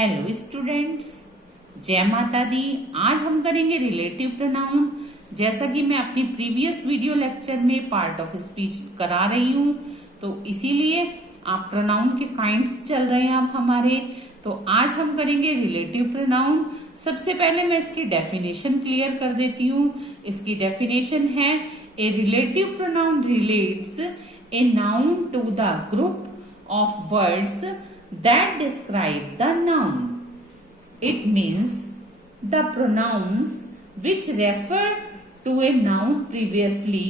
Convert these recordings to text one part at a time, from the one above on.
Hello students, जय माता दी। आज हम करेंगे रिलेटिव प्रोनाउन। जैसा कि मैं अपनी प्रीवियस वीडियो लेक्चर में पार्ट ऑफ स्पीच करा रही हूँ, तो इसीलिए आप प्रोनाउन के काइंड्स चल रहे हैं अब हमारे। तो आज हम करेंगे रिलेटिव प्रोनाउन। सबसे पहले मैं इसकी डेफिनेशन क्लियर कर देती हूँ। इसकी डेफिनेशन है, a relative pronoun relates a noun to the group of words that describe the noun. It means the pronouns which refer to a noun previously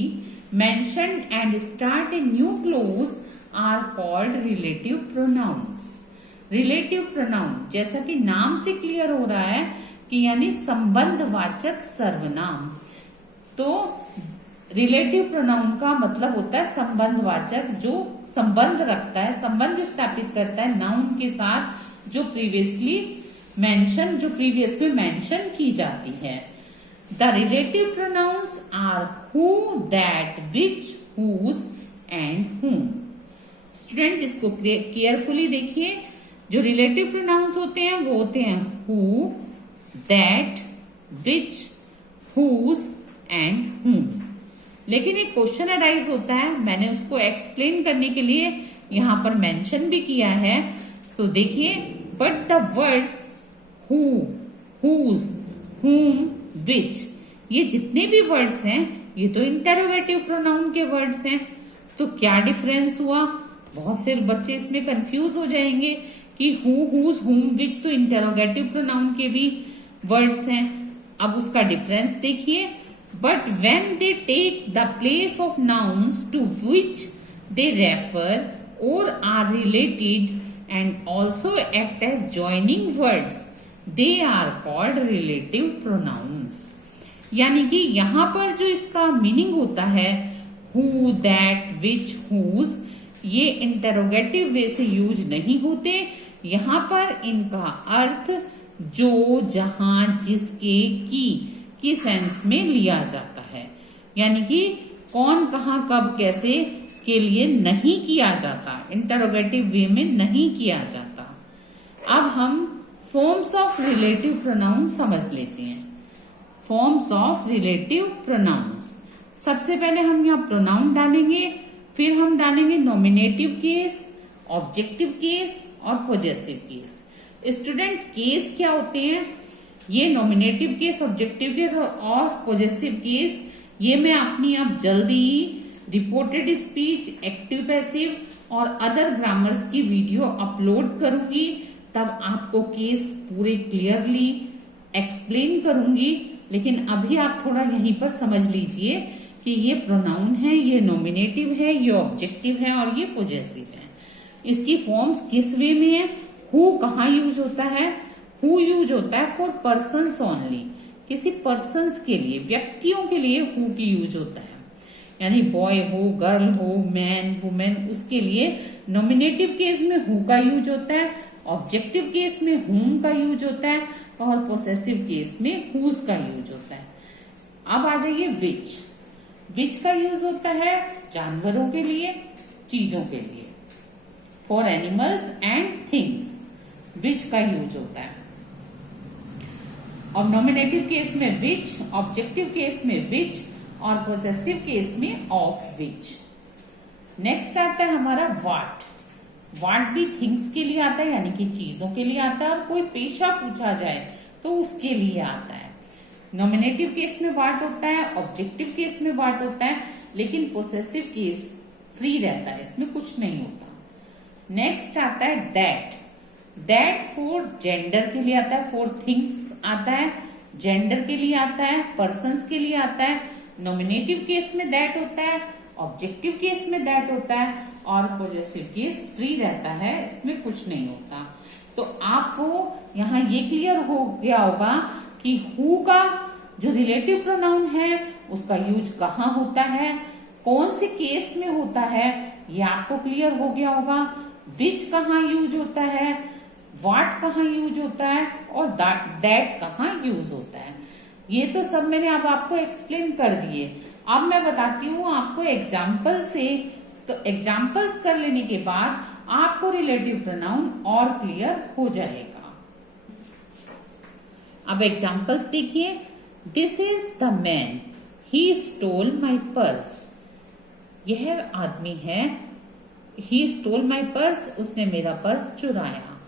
mentioned and start a new clause are called relative pronouns. Relative pronoun जैसा कि नाम से clear हो रहा है कि यानी संबंधवाचक सर्वनाम। तो रिलेटिव प्रोनाउन का मतलब होता है संबंधवाचक, जो संबंध रखता है, संबंध स्थापित करता है नाउन के साथ जो प्रीवियस में मेंशन की जाती है। The relative pronouns are who, that, which, whose and whom. Student इसको केयरफुली देखिए। जो रिलेटिव प्रोनाउंस होते हैं वो होते हैं who, that, which, whose and whom. लेकिन एक क्वेश्चन अराइज होता है, मैंने उसको एक्सप्लेन करने के लिए यहां पर मेंशन भी किया है। तो देखिए, but the words who, whose, whom, which, ये जितने भी वर्ड्स हैं ये तो इंटरोगेटिव प्रोनाउन के वर्ड्स हैं। तो क्या डिफरेंस हुआ? बहुत से बच्चे इसमें कंफ्यूज हो जाएंगे कि हु, हुज, हुम, विच तो इंटरोगेटिव प्रोनाउन के भी वर्ड्स हैं। अब उसका डिफरेंस देखिए। But when they take the place of nouns to which they refer or are related and also act as joining words, they are called relative pronouns. यानी कि यहाँ पर जो इसका मीनिंग होता है who, that, which, whose, ये interrogative वे से यूज नहीं होते। यहाँ पर इनका अर्थ जो, जहां, जिसके, की सेंस में लिया जाता है। यानी कि कौन, कहां, कब, कैसे के लिए नहीं किया जाता, इंटरोगेटिव वे में नहीं किया जाता। अब हम फॉर्म्स ऑफ रिलेटिव प्रोनाउंस समझ लेते हैं। फॉर्म्स ऑफ रिलेटिव प्रोनाउंस, सबसे पहले हम यहाँ प्रोनाउन डालेंगे, फिर हम डालेंगे नॉमिनेटिव केस, ऑब्जेक्टिव केस और पॉजेसिव केस। स्टूडेंट, केस क्या होते हैं? ये नॉमिनेटिव केस, ऑब्जेक्टिव केस और पॉजेसिव केस, ये मैं अपनी अब जल्दी ही रिपोर्टेड स्पीच, एक्टिव पैसिव और अदर ग्रामर्स की वीडियो अपलोड करूंगी। तब आपको केस पूरे क्लियरली एक्सप्लेन करूंगी। लेकिन अभी आप थोड़ा यहीं पर समझ लीजिए कि ये प्रोनाउन है, ये नॉमिनेटिव है, ये ऑब्जेक्टिव है और ये पॉजेसिव है। इसकी फॉर्म्स किस वे में है? हु कहाँ यूज होता है? हु यूज होता है फॉर पर्सन्स ओनली, किसी पर्सन्स के लिए, व्यक्तियों के लिए हु की यूज होता है। यानी बॉय हो, गर्ल हो, मैन, वुमेन, उसके लिए नॉमिनेटिव केस में हु का यूज होता है, ऑब्जेक्टिव केस में हुम का यूज होता है और पोसेसिव केस में हुज का यूज होता है। अब आ जाइए विच। विच का यूज होता है जानवरों के लिए, चीजों के लिए, for animals and things which का यूज होता है। और नॉमिनेटिव केस में विच, ऑब्जेक्टिव केस में विच और पॉसेसिव केस में ऑफ विच। नेक्स्ट आता है हमारा वाट। वाट भी थिंग्स के लिए आता है, यानी कि चीजों के लिए आता है। और कोई पेशा पूछा जाए तो उसके लिए आता है। नॉमिनेटिव केस में वाट होता है, ऑब्जेक्टिव केस में वाट होता है, लेकिन पॉसेसिव केस फ्री रहता है, इसमें कुछ नहीं होता। नेक्स्ट आता है दैट। दैट फॉर जेंडर के लिए आता है, फॉर थिंग्स आता है, जेंडर के लिए आता है, पर्सन्स के लिए आता है। नॉमिनेटिव केस में दैट होता है, ऑब्जेक्टिव केस में दैट होता है और पॉजेसिव केस फ्री रहता है, इसमें कुछ नहीं होता। तो आपको यहाँ ये क्लियर हो गया होगा कि हु का जो रिलेटिव प्रोनाउन है उसका यूज कहाँ होता है, कौन से केस में होता है, ये आपको क्लियर हो गया होगा। विच कहाँ यूज होता है, वाट कहाँ यूज होता है और दैट कहाँ यूज होता है। ये तो सब मैंने अब आपको एक्सप्लेन कर दिए। अब मैं बताती हूँ आपको एग्जाम्पल से। तो एग्जाम्पल्स कर लेने के बाद आपको रिलेटिव प्रोनाउन और क्लियर हो जाएगा। अब एग्जाम्पल्स देखिए, this is the man, he stole my purse. यह आदमी है, ही स्टोल माई पर्स, उसने मेरा पर्स चुराया।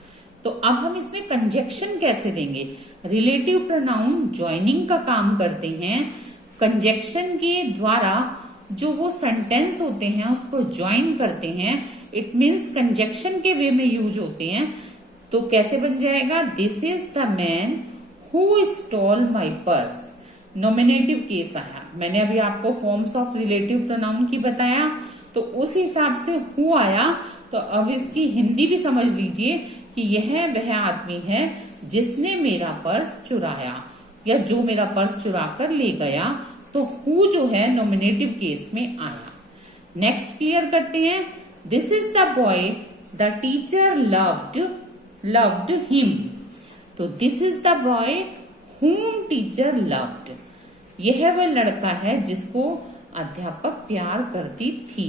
तो अब हम इसमें कंजक्शन कैसे देंगे? रिलेटिव प्रोनाउन ज्वाइनिंग का काम करते हैं। कंजक्शन के द्वारा जो वो सेंटेंस होते हैं उसको ज्वाइन करते हैं। इट मीन्स कंजक्शन के वे में यूज होते हैं। तो कैसे बन जाएगा? This is the man who stole my purse. Nominative case आया। मैंने अभी आपको फॉर्म्स ऑफ रिलेटिव प्रोनाउन की बताया, तो उस हिसाब से हु आया। तो अब इसकी हिंदी भी समझ लीजिए कि यह वह आदमी है जिसने मेरा पर्स चुराया, या जो मेरा पर्स चुरा कर ले गया। तो हु जो है नॉमिनेटिव केस में आया। नेक्स्ट क्लियर करते हैं। This is the boy the teacher loved him. तो this is the boy whom teacher loved. यह वह लड़का है जिसको अध्यापक प्यार करती थी।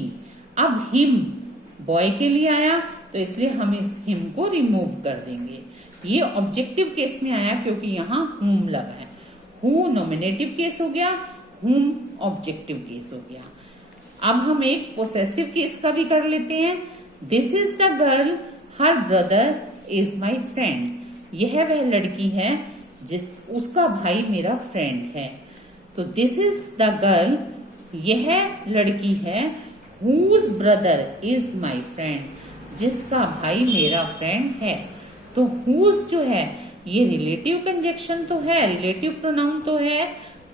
अब हिम बॉय के लिए आया, तो इसलिए हम इस हिम को रिमूव कर देंगे। ये ऑब्जेक्टिव केस में आया क्योंकि यहाँ whom लगा है। हु नॉमिनेटिव केस हो गया, whom ऑब्जेक्टिव केस हो गया। अब हम एक पोसेसिव केस का भी कर लेते हैं। This is the girl her brother is my friend. यह वह लड़की है उसका भाई मेरा फ्रेंड है। तो दिस इज द गर्ल, यह लड़की है whose brother is my friend, जिसका भाई मेरा फ्रेंड है। तो whose जो है ये रिलेटिव कंजक्शन तो है, रिलेटिव प्रोनाउन तो है,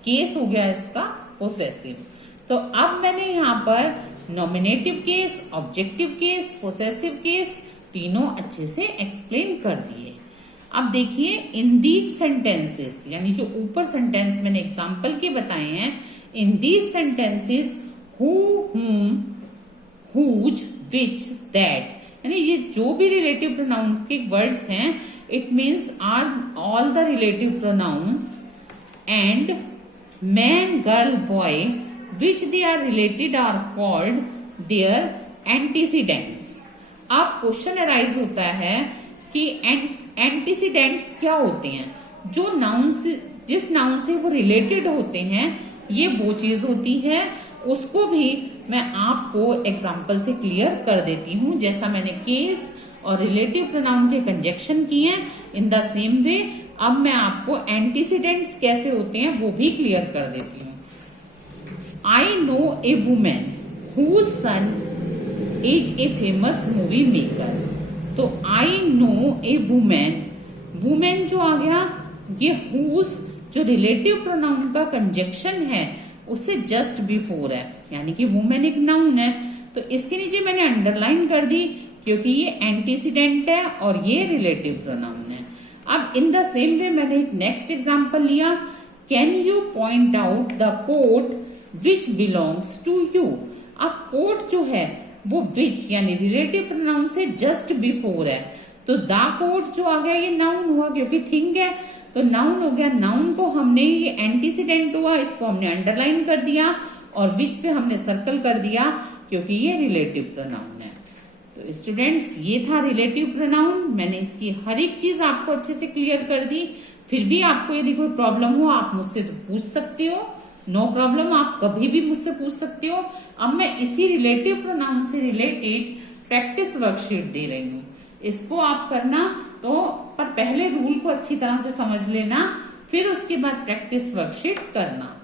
केस हो गया इसका पोसेसिव। तो अब मैंने यहाँ पर nominative case, objective case, possessive case तीनों अच्छे से एक्सप्लेन कर दिए। अब देखिए इन दीज सेंटेंसेस, यानी जो ऊपर सेंटेंस मैंने एग्जाम्पल के बताए हैं, in these sentences who, whom, whose, which, that, यानी ये जो भी रिलेटिव प्रोनाउन के वर्ड्स हैं, it means are all the relative pronouns and man, girl, boy which they are related are called their antecedents. अब क्वेश्चन अराइज होता है कि एंटीसीडेंट्स क्या होते हैं? जो नाउन से, जिस नाउन से वो रिलेटेड होते हैं, ये वो चीज होती है। उसको भी मैं आपको एग्जाम्पल से क्लियर कर देती हूँ। जैसा मैंने केस और रिलेटिव प्रोनाउन के कंजक्शन किए हैं, इन द सेम वे अब मैं आपको एंटीसीडेंट्स कैसे होते हैं वो भी क्लियर कर देती हूँ। I know A women whose son is a famous movie maker। तो I know A women, women जो आ गया, ये whose जो रिलेटिव प्रोनाउन का कंजक्शन है उससे जस्ट बिफोर है, यानी कि वुमेन एक नाउन है। तो इसके नीचे मैंने अंडरलाइन कर दी क्योंकि ये एंटीसीडेंट है और ये रिलेटिव प्रोनाउन है। अब इन द सेम वे मैंने एक नेक्स्ट एग्जांपल लिया। Can you point out the coat which belongs to you. अब कोट जो है वो विच यानी रिलेटिव प्रोनाउन से जस्ट बिफोर है। तो द कोट जो आ गया ये नाउन हुआ क्योंकि थिंग है, तो नाउन हो गया। नाउन को हमने, ये एंटीसीडेंट हुआ, इसको हमने अंडरलाइन कर दिया और विच पे हमने सर्कल कर दिया क्योंकि ये रिलेटिव प्रोनाउन है। तो स्टूडेंट्स ये था रिलेटिव प्रोनाउन। मैंने इसकी हर एक चीज आपको अच्छे से क्लियर कर दी। फिर भी आपको यदि कोई प्रॉब्लम हो आप मुझसे तो पूछ सकते हो, नो प्रॉब्लम, आप कभी भी मुझसे पूछ सकते हो। अब मैं इसी रिलेटिव प्रोनाउन से रिलेटेड प्रैक्टिस वर्कशीट दे रही हूँ, इसको आप करना। तो पर पहले रूल को अच्छी तरह से समझ लेना, फिर उसके बाद प्रैक्टिस वर्कशीट करना।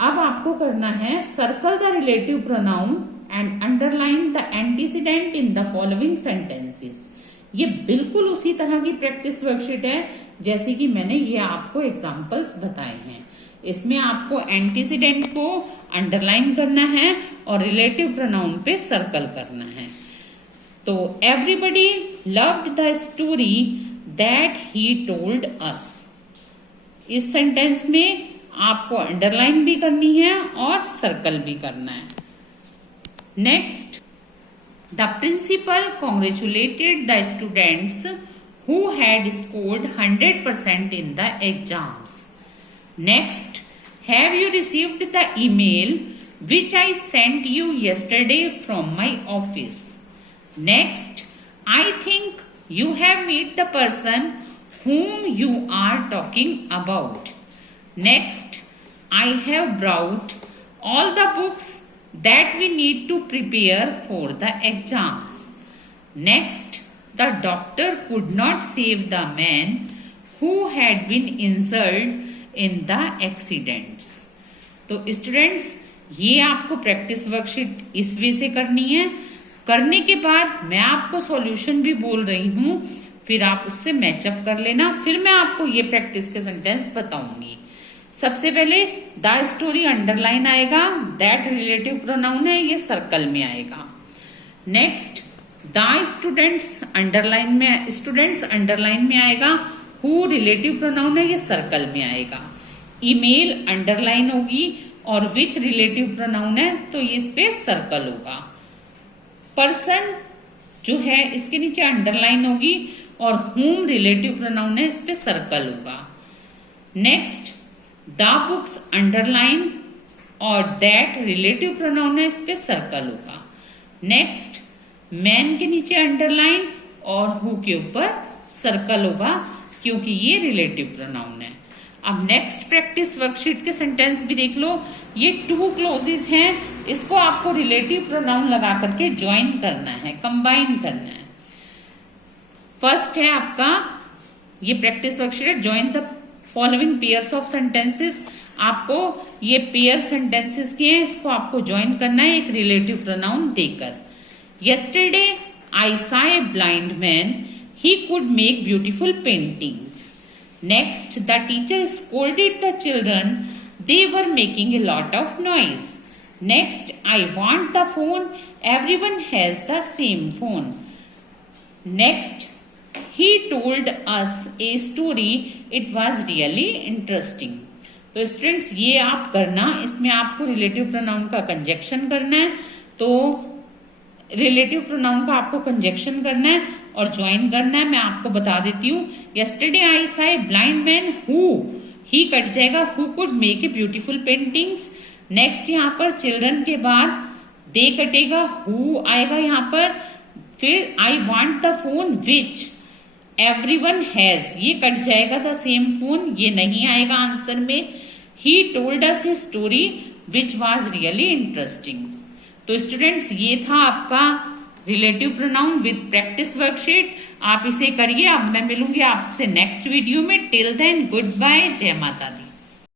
अब आपको करना है circle the relative pronoun and underline the antecedent in the following sentences. ये बिल्कुल उसी तरह की प्रैक्टिस वर्कशीट है जैसे कि मैंने ये आपको एग्जांपल्स बताए हैं। इसमें आपको एंटीसीडेंट को अंडरलाइन करना है और रिलेटिव प्रोनाउन पे सर्कल करना है। तो everybody loved the story that he told us. इस सेंटेंस में आपको अंडरलाइन भी करनी है और सर्कल भी करना है। Next, the principal congratulated the students who had scored 100% in the exams. Next, have you received the email which I sent you yesterday from my office? Next, I think you have met the person whom you are talking about. Next, I have brought all the books that we need to prepare for the exams. Next, the doctor could not save the man who had been injured in the accidents. तो students, ये आपको practice worksheet इस वे से करनी है। करने के बाद मैं आपको सॉल्यूशन भी बोल रही हूं, फिर आप उससे मैचअप कर लेना, फिर मैं आपको ये प्रैक्टिस के सेंटेंस बताऊंगी। सबसे पहले द स्टोरी अंडरलाइन आएगा, दैट रिलेटिव प्रोनाउन है, ये सर्कल में आएगा। नेक्स्ट, द स्टूडेंट्स अंडरलाइन में आएगा, हु रिलेटिव प्रोनाउन है, ये सर्कल में आएगा। ईमेल अंडरलाइन होगी और विच रिलेटिव प्रोनाउन है तो इस पे सर्कल होगा। पर्सन जो है इसके नीचे अंडरलाइन होगी और हुम रिलेटिव प्रोनाउन है, इस पे सर्कल होगा। नेक्स्ट, द बुक्स अंडरलाइन और दैट रिलेटिव प्रोनाउन है, इस पे सर्कल होगा। नेक्स्ट, मैन के नीचे अंडरलाइन और हु के ऊपर सर्कल होगा क्योंकि ये रिलेटिव प्रोनाउन है। अब नेक्स्ट प्रैक्टिस वर्कशीट के सेंटेंस भी देख लो। ये टू क्लोजेस हैं, इसको आपको रिलेटिव प्रोनाउन लगा करके ज्वाइन करना है, कंबाइन करना है। फर्स्ट है आपका ये प्रैक्टिस वर्कशीट है, join the following pairs of sentences. आपको ये पेयर सेंटेंसेस के हैं, इसको आपको ज्वाइन करना है एक रिलेटिव प्रोनाउन देकर। Yesterday I saw a blind man, he could make beautiful paintings. Next, the teacher scolded the children. They were making a lot of noise. Next, I want the phone. Everyone has the same phone. Next, he told us a story. It was really interesting. तो students ये आप करना, इसमें आपको relative pronoun का conjunction करना है। तो रिलेटिव प्रोनाउन का आपको कंजक्शन करना है और ज्वाइन करना है। मैं आपको बता देती हूँ, yesterday I saw a blind man who, he cut जाएगा, who could make a beautiful paintings. Next यहाँ पर चिल्ड्रन के बाद दे कटेगा, हु आएगा यहाँ पर। फिर I want the phone which everyone has, ये कट जाएगा द सेम फोन, ये नहीं आएगा आंसर में। He told us a story which was really interesting. तो स्टूडेंट्स ये था आपका relative pronoun with practice worksheet. आप इसे करिए। अब मैं मिलूंगी आपसे नेक्स्ट वीडियो में। टिल देन गुड बाय, जय माता दी।